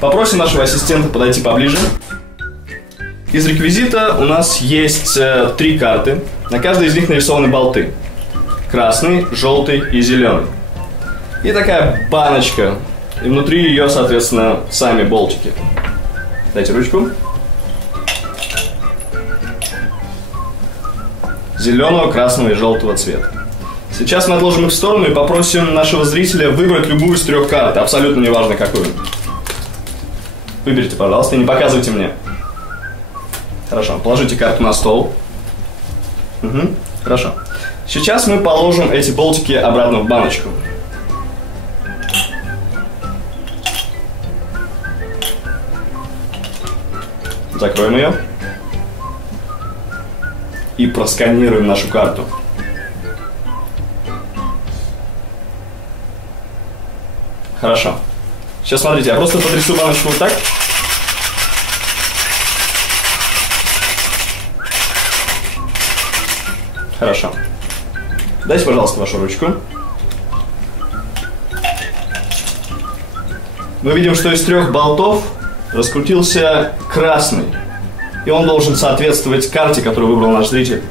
Попросим нашего ассистента подойти поближе. Из реквизита у нас есть 3 карты. На каждой из них нарисованы болты. Красный, желтый и зеленый. И такая баночка. И внутри ее, соответственно, сами болтики. Дайте ручку. Зеленого, красного и желтого цвета. Сейчас мы отложим их в сторону и попросим нашего зрителя выбрать любую из 3 карт. Абсолютно неважно какую. Выберите, пожалуйста, и не показывайте мне. Хорошо, положите карту на стол. Угу, хорошо. Сейчас мы положим эти болтики обратно в баночку. Закроем ее. И просканируем нашу карту. Хорошо. Сейчас смотрите, я просто потрясу баночку вот так. Хорошо. Дайте, пожалуйста, вашу ручку. Мы видим, что из 3 болтов раскрутился красный. И он должен соответствовать карте, которую выбрал наш зритель.